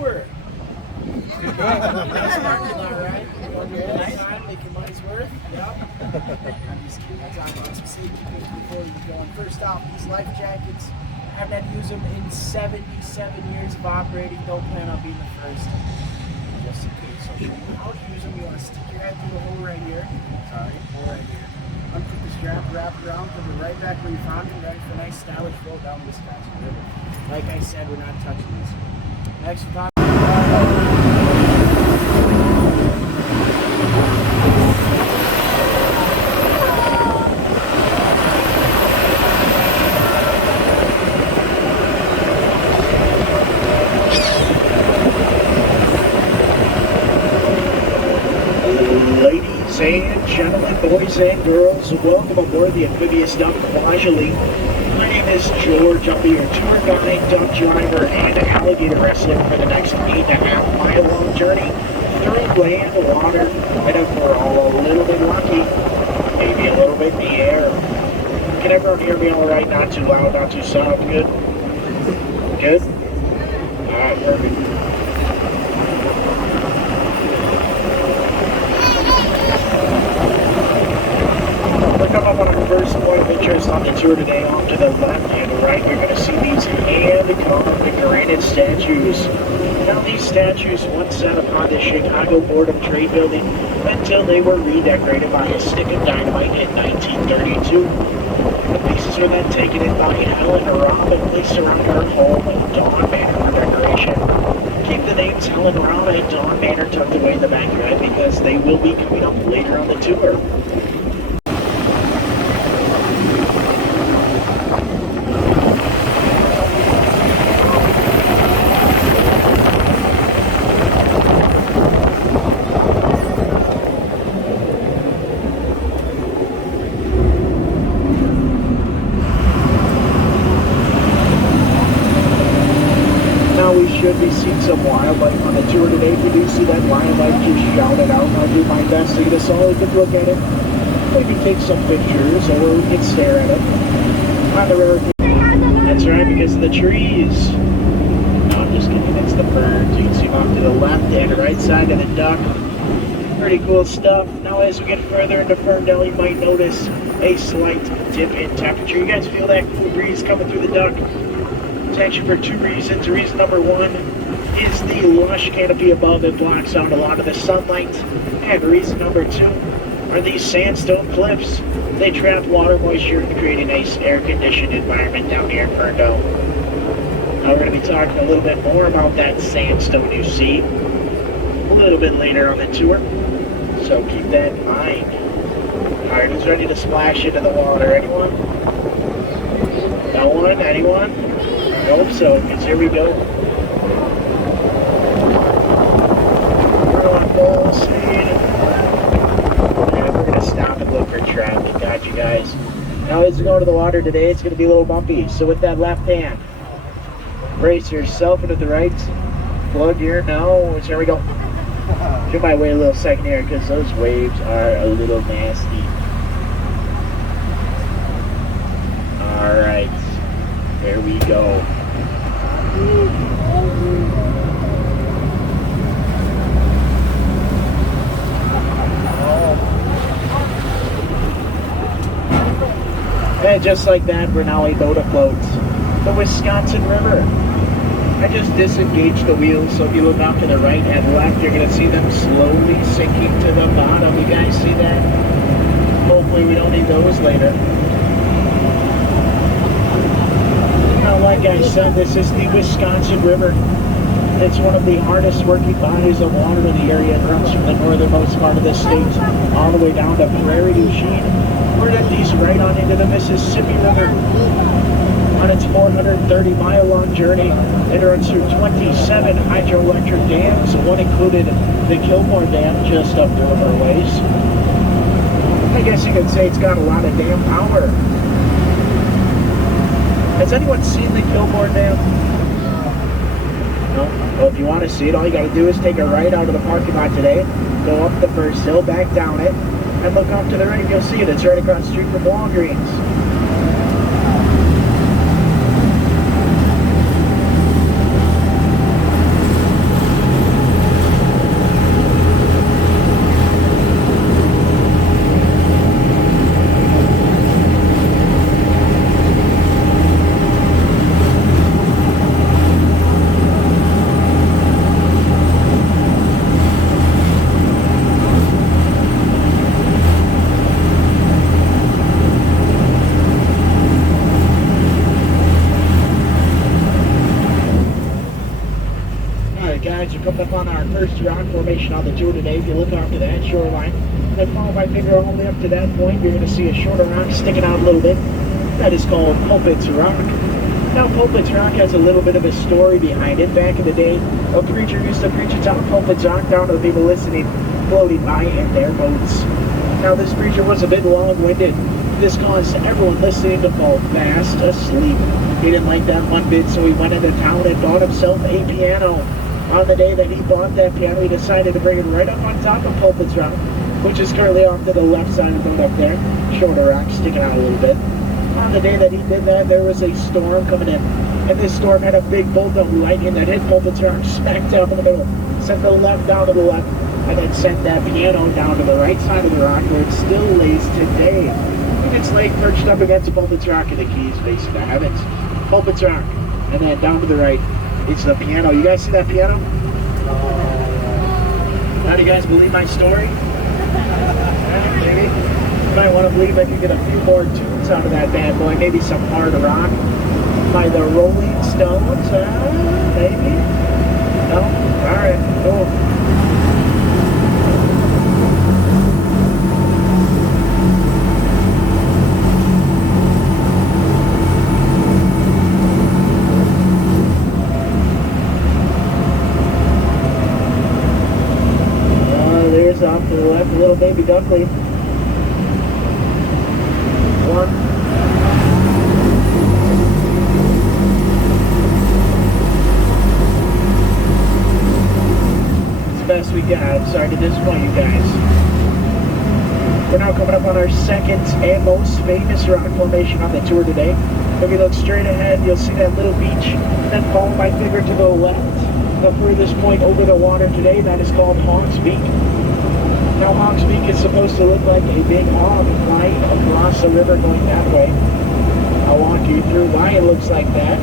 tour. Good parking lot, right? Make your money's worth. Yep. I'm just kidding. I'm talking about some safety things before you go. And first off, these life jackets, I've had to use them in 77 years of operating. Don't plan on being the first. Just in case. So I'll show you how to use them. You want to stick your head through the hole right here. Sorry, hole right here. Unput the strap, wrap it around, put it right back where you found it, ready for a nice stylish float down Wisconsin River. Like I said, we're not touching these. Next, we're talking and gentlemen, boys and girls, welcome aboard the amphibious duck Kwajalein. My name is George. I'll be your tour guide, duck driver, and alligator wrestler for the next 8.5 mile long journey through land, water, and if we're all a little bit lucky, maybe a little bit in the air. Can everyone hear me all right? Not too loud, not too soft. Good? Good? All right, perfect. Come up on our first point of interest on the tour today. Off to the left and right, you're going to see these hand-carved granite statues. Now, these statues once sat upon the Chicago Board of Trade building until they were redecorated by a stick of dynamite in 1932. The pieces were then taken in by Helen Robb and placed around her home in Dawn Manor for decoration. Keep the names Helen Robb and Dawn Manor tucked away in the backyard because they will be coming up later on the tour. Should be seeing some wildlife on the tour today. If you do see that wildlife, just shout it out. I'll do my best to get us all a good look at it. Maybe take some pictures or we can stare at it. On the road. That's right, because of the trees. No, I'm just kidding. It's the birds. You can see them off to the left and right side of the duck. Pretty cool stuff. Now, as we get further into Ferndale, you might notice a slight dip in temperature. You guys feel that cool breeze coming through the duck? It's actually for two reasons. Reason number one is the lush canopy above it blocks out a lot of the sunlight. And reason number two are these sandstone cliffs. They trap water moisture and create a nice air-conditioned environment down here in Ferndale. Now we're going to be talking a little bit more about that sandstone you see a little bit later on the tour. So keep that in mind. Alright, who's ready to splash into the water? Anyone? No one? Anyone? I hope so, because here we go. We're on full speed. And we're going to stop and look for traffic. Got you guys. Now as we go to the water today, it's going to be a little bumpy. So with that left hand, brace yourself into the right. Plug your nose. Here we go. Give my way a little second here, because those waves are a little nasty. Alright. There we go. And just like that, we're now able to float the Wisconsin River. I just disengaged the wheels, so if you look off to the right and left, you're going to see them slowly sinking to the bottom. You guys see that? Hopefully we don't need those later. Like I said, this is the Wisconsin River. It's one of the hardest working bodies of water in the area. It runs from the northernmost part of the state all the way down to Prairie du Chien, where it empties right on into the Mississippi River. On its 430-mile long journey, it runs through 27 hydroelectric dams. One included the Kilmore Dam just up the river ways. I guess you could say it's got a lot of dam power. Has anyone seen the Kilmore Dam? No? Well, if you want to see it, all you got to do is take a right out of the parking lot today, go up the first hill, back down it, and look off to the right, you'll see it. It's right across the street from Walgreens. guys are coming up on our first rock formation on the tour today. If you look off to that shoreline, then follow my finger all the way up to that point, you're going to see a shorter rock sticking out a little bit. That is called Pulpits Rock. Now, Pulpits Rock has a little bit of a story behind it. Back in the day, a preacher used to preach atop Pulpits Rock down to the people listening, floating by in their boats. Now, this preacher was a bit long-winded. This caused everyone listening to fall fast asleep. He didn't like that one bit, so he went into town and bought himself a piano. On the day that he bought that piano, he decided to bring it right up on top of Pulpits Rock, which is currently off to the left side of the road up there. Shorter rock sticking out a little bit. On the day that he did that, there was a storm coming in, and this storm had a big bolt of lightning that hit Pulpits Rock smack down in the middle, sent the left down to the left, and then sent that piano down to the right side of the rock where it still lays today. And it's laid perched up against Pulpits Rock and the keys facing the heavens. Pulpits Rock, and then down to the right, it's the piano. You guys see that piano? Now do you guys believe my story? Maybe? You might want to believe I can get a few more tunes out of that bad boy. Maybe some hard rock by the Rolling Stones. Maybe? No? Alright, cool. There's off to the left, a little baby duckling. One. It's the best we got. Sorry to disappoint you guys. We're now coming up on our second and most famous rock formation on the tour today. If you look straight ahead, you'll see that little beach. Then follow my finger to the left. The furthest point over the water today, that is called Hawk's Beak. Now, Hawk's Beak is supposed to look like a big hawk flying across the river going that way. I'll walk you through why it looks like that.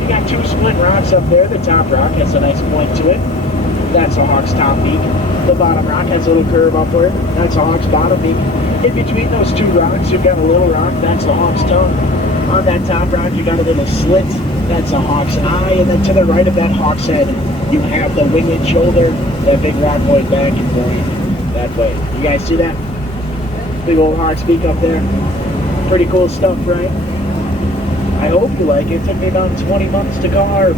You got two split rocks up there. The top rock has a nice point to it. That's a hawk's top beak. The bottom rock has a little curve upward. That's a hawk's bottom beak. In between those two rocks, you've got a little rock. That's the hawk's tongue. On that top rock, you got a little slit. That's a hawk's eye. And then to the right of that hawk's head, you have the winged shoulder. That big rock going back and forth. That way. You guys see that? Big old Hawk's Beak up there. Pretty cool stuff, right? I hope you like it. It took me about 20 months to carve.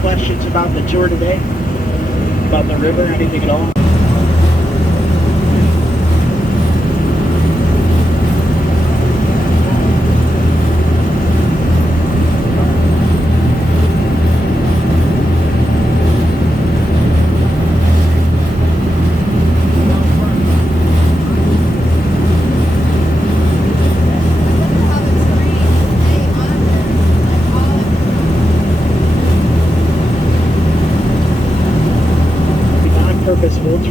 Questions about the tour today? About the river, anything at all?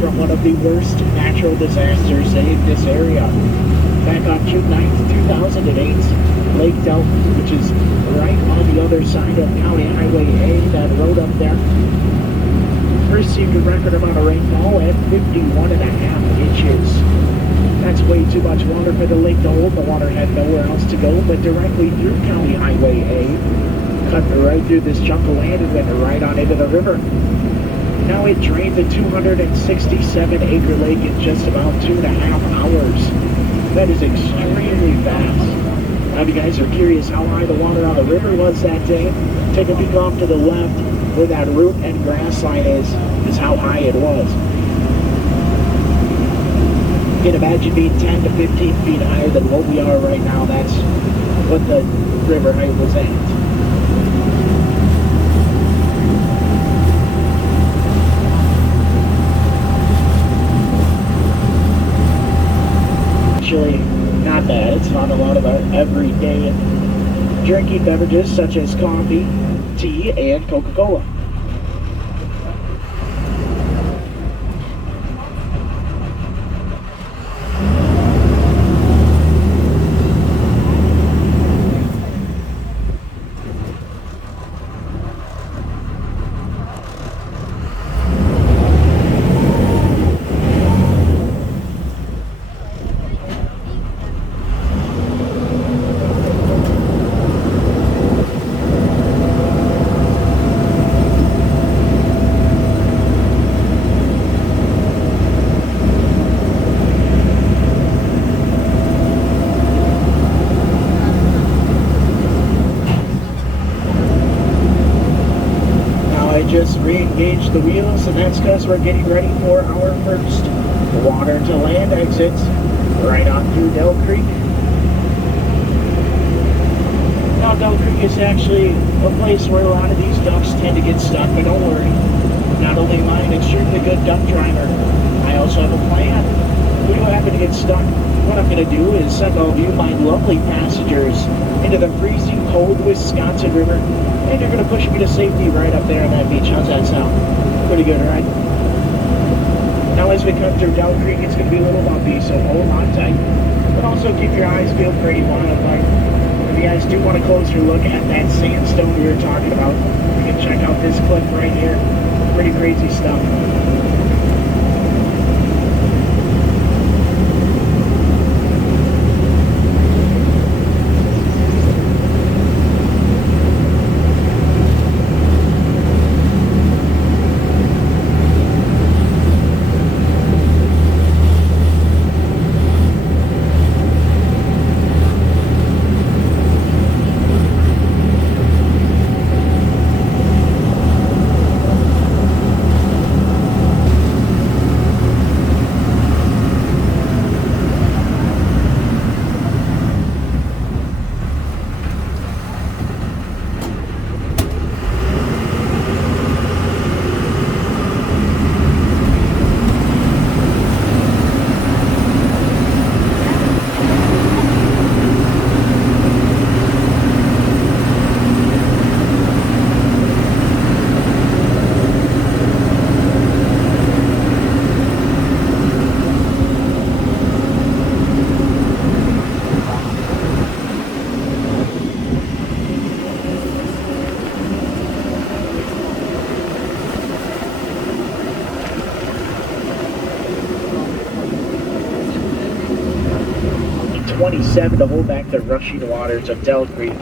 From one of the worst natural disasters in this area. Back on June 9th, 2008, Lake Delton, which is right on the other side of County Highway A, that road up there, received a record amount of rainfall at 51.5 inches. That's way too much water for the lake to hold. The water had nowhere else to go but directly through County Highway A, cut right through this chunk of land and went right on into the river. Now it drained the 267-acre lake in just about 2.5 hours. That is extremely fast. Now if you guys are curious how high the water on the river was that day, take a peek off to the left where that root and grass line is how high it was. You can imagine being 10 to 15 feet higher than what we are right now. That's what the river height was at. actually not bad. It's not a lot of our everyday drinking beverages such as coffee, tea, and Coca-Cola. Just re-engaged the wheels, and that's because we're getting ready for our first water to land exits right on through Dell Creek. Now Dell Creek is actually a place where a lot of these ducks tend to get stuck, but don't worry. Not only am I an extremely good duck driver, I also have a plan. If we do happen to get stuck, what I'm going to do is send all of you, my lovely passengers, into the freezing cold Wisconsin River, and you're going to push me to safety right up there on that beach. How's that sound? Pretty good, right? Now as we come through Dell Creek, it's going to be a little bumpy, so hold on tight. But also keep your eyes peeled for any wildlife. If you guys do want a closer look at that sandstone we were talking about, you can check out this clip right here. Pretty crazy stuff. 27 to hold back the rushing waters of Dell Creek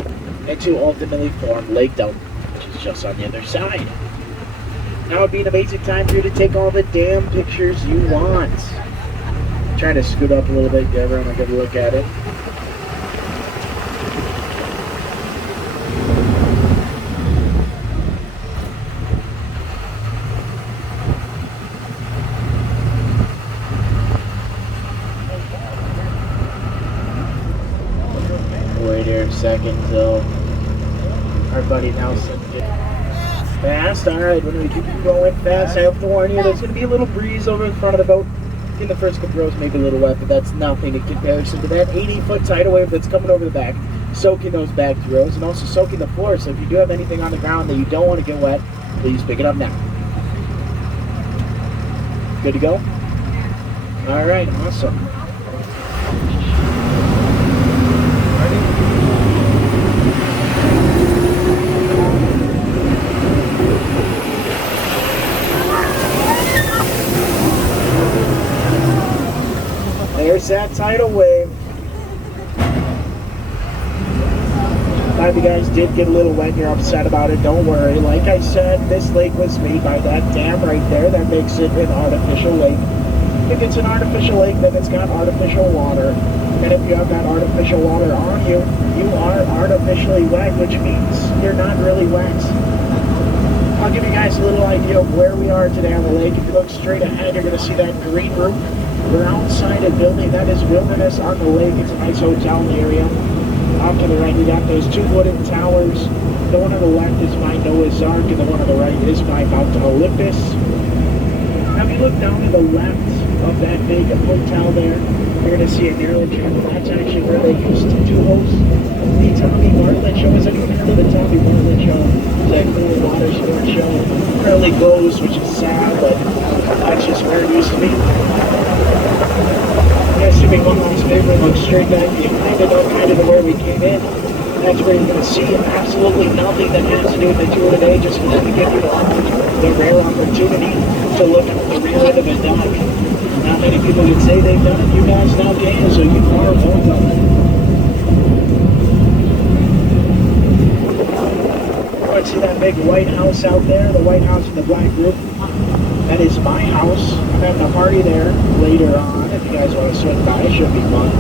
and to ultimately form Lake Dell, which is just on the other side. Now would be an amazing time for you to take all the damn pictures you want. Try to scoot up a little bit, give everyone a good look at it. Wait here a second till our buddy Nelson gets fast. Alright, when we keep going fast, I have to warn you, there's going to be a little breeze over in front of the boat. In the first couple rows, maybe a little wet, but that's nothing in comparison to that 80-foot tidal wave that's coming over the back, soaking those back rows and also soaking the floor. So if you do have anything on the ground that you don't want to get wet, please pick it up now. Good to go? Alright, awesome. There's that tidal wave. If you guys did get a little wet and you're upset about it, don't worry. Like I said, this lake was made by that dam right there that makes it an artificial lake. If it's an artificial lake, then it's got artificial water. And if you have that artificial water on you, you are artificially wet, which means you're not really wet. I'll give you guys a little idea of where we are today on the lake. If you look straight ahead, you're going to see that green roof. We're outside a building that is Wilderness on the lake. It's a nice hotel in the area. Off to the right, we got those two wooden towers. The one on the left is by Noah's Ark, and the one on the right is by Mount Olympus. Now, if you look down to the left of that big hotel there, You're going to see a narrow channel. That's actually where they used to host the Tommy Bartlett show. Has anyone heard of the Tommy Bartlett show? It's a cool water sport show. Currently closed, which is sad, but that's just where it used to be. Yeah, assuming one last paper, look straight back behind it, up kind of to where we came in. That's where you're going to see absolutely nothing that has to do with the tour today. Just wanted to give you the rare opportunity to look at the rear end of a duck. Not many people can say they've done it. You guys now can, so you are welcome. Oh, see that big white house out there? The white house with the black roof? That is my house. I'm having a party there later on. If you guys want to swing by, it should be fun.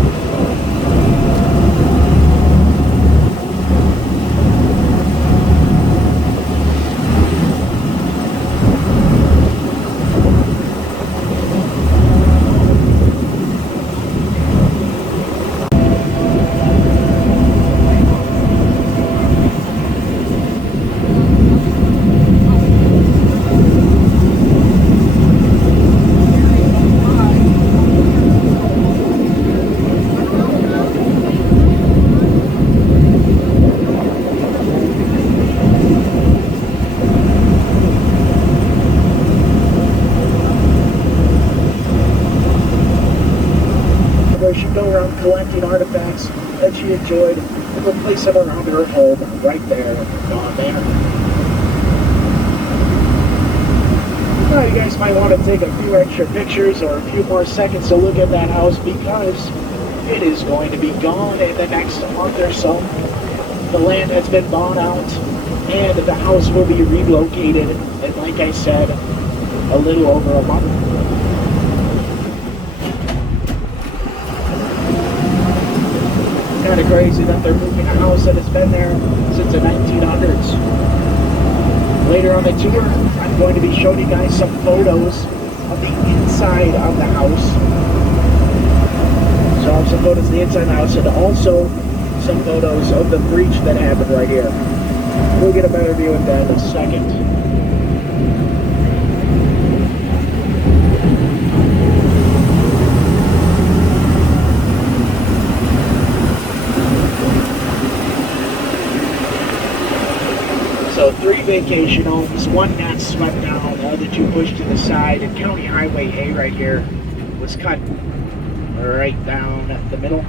She go around collecting artifacts that she enjoyed and we'll place them around her home right there on there. Now you guys might want to take a few extra pictures or a few more seconds to look at that house because it is going to be gone in the next month or so. The land has been bought out and the house will be relocated in, like I said, a little over a month. Kind of crazy that they're moving a house that has been there since the 1900s. Later on the tour, I'm going to be showing you guys some photos of the inside of the house. So I have some photos of the inside of the house and also some photos of the breach that happened right here. We'll get a better view of that in a second. So 3 vacation homes, 1 got swept down, the other 2 pushed to the side, and County Highway A right here was cut right down the middle,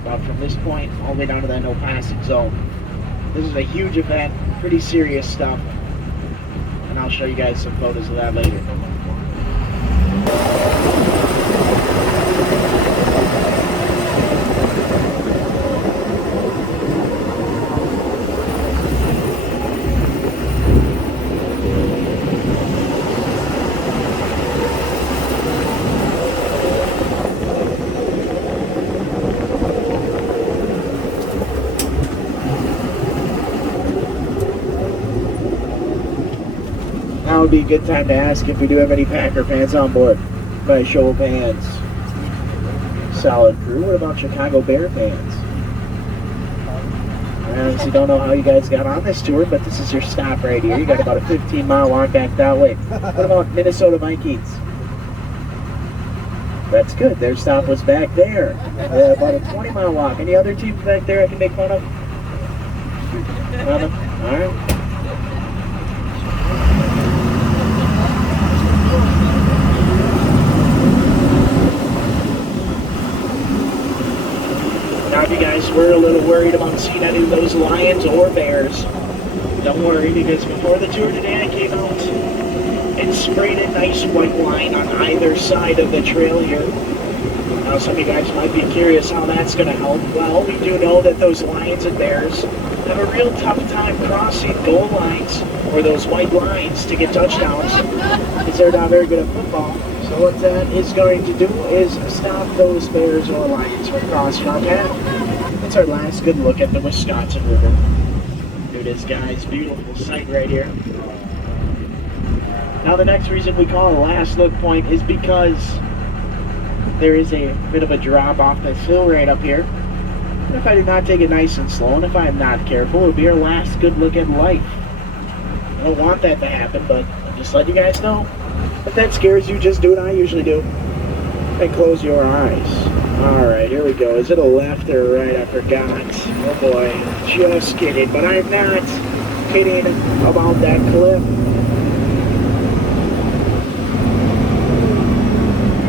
about from this point all the way down to that no passing zone. This is a huge event, pretty serious stuff, and I'll show you guys some photos of that later. Now would be a good time to ask if we do have any Packer fans on board by a show of hands. Solid crew. What about Chicago Bear fans? I honestly don't know how you guys got on this tour, but this is your stop right here. You got about a 15-mile walk back that way. What about Minnesota Vikings? That's good. Their stop was back there. About a 20-mile walk. Any other teams back there I can make fun of? None? All right. Now, if you guys were a little worried about seeing any of those lions or bears, don't worry, because before the tour today I came out and sprayed a nice white line on either side of the trail here. Now, some of you guys might be curious how that's going to help. Well, we do know that those lions and bears have a real tough time crossing goal lines or those white lines to get touchdowns because they're not very good at football. So what that is going to do is stop those bears or lions from crossing our path. That's our last good look at the Wisconsin River. Here it is, guys. Beautiful sight right here. Now the next reason we call it a last look point is because there is a bit of a drop off this hill right up here. And if I do not take it nice and slow, and if I am not careful, it'll be our last good look at life. I don't want that to happen, but I'm just letting you guys know. If that scares you, just do what I usually do and close your eyes. Alright, here we go. Is it a left or a right? I forgot. Oh boy, just kidding. But I'm not kidding about that cliff.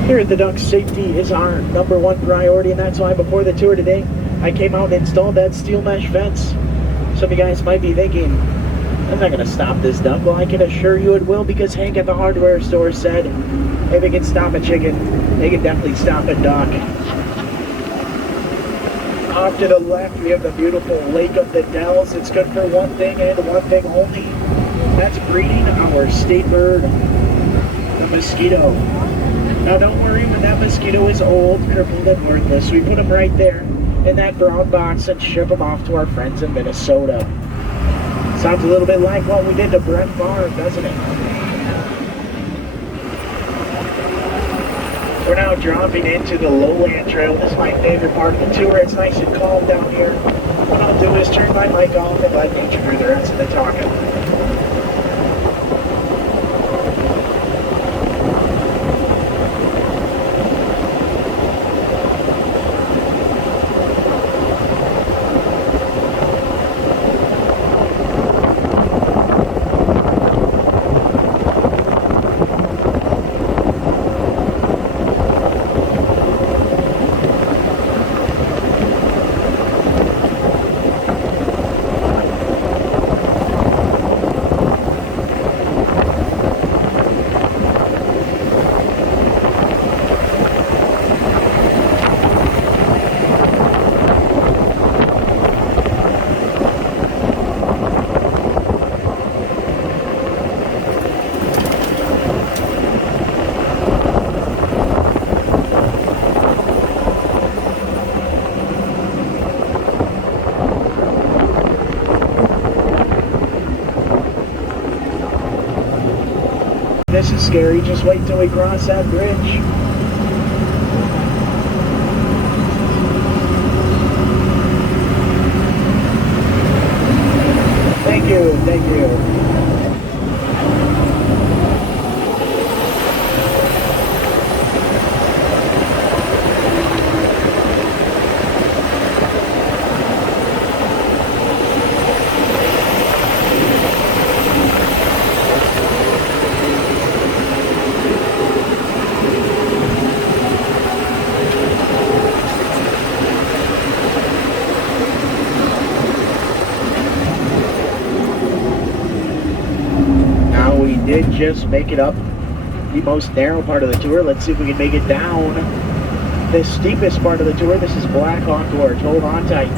Here at the Ducks, safety is our #1 priority, and that's why before the tour today, I came out and installed that steel mesh fence. Some of you guys might be thinking, I'm not going to stop this duck. Well, I can assure you it will, because Hank at the hardware store said, if they can stop a chicken, they can definitely stop a duck. Off to the left, we have the beautiful Lake of the Dells. It's good for one thing and one thing only. That's breeding our state bird, the mosquito. Now don't worry, when that mosquito is old, crippled, and worthless, we put them right there in that brown box and ship them off to our friends in Minnesota. Sounds a little bit like what we did to Brett Favre, doesn't it? We're now dropping into the lowland trail. This is my favorite part of the tour. It's nice and calm down here. What I'll do is turn my mic off and let nature do the rest of the talking. This is scary. Just wait till we cross that bridge. Thank you, thank you. Did just make it up the most narrow part of the tour. Let's see if we can make it down the steepest part of the tour. This is Black Hawk Gorge. Hold on tight.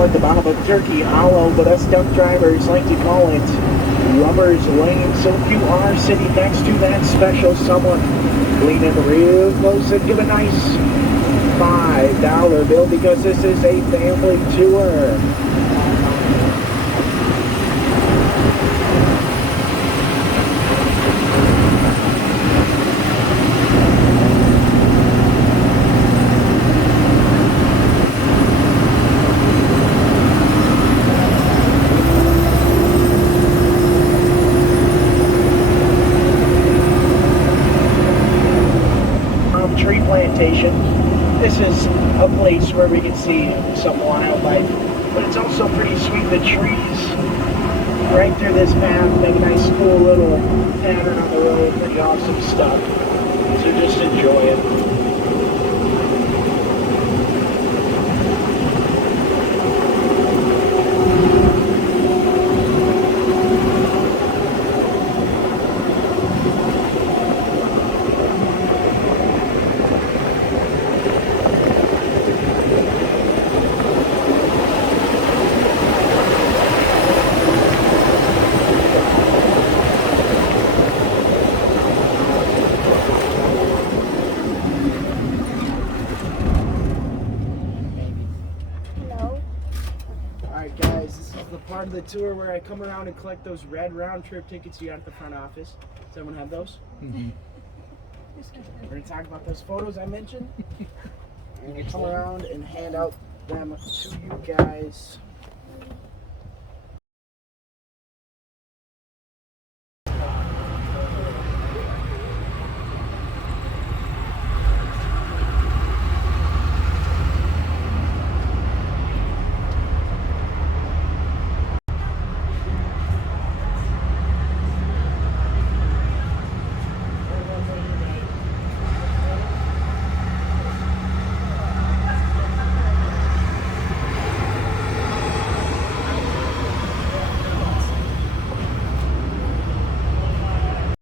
At the bottom of Turkey Hollow, but us duck drivers like to call it Lover's Lane. So if you are sitting next to that special someone, lean in real close and give a nice $5 bill, because this is a family tour. This is a place where we can see some wildlife, but it's also pretty sweet. The trees right through this path make a nice cool little pattern on the road. Pretty awesome stuff. So just enjoy it. Alright guys, this is the part of the tour where I come around and collect those red round trip tickets you got at the front office. Does everyone have those? Mm-hmm. We're going to talk about those photos I mentioned. I'm going to come around and hand out them to you guys.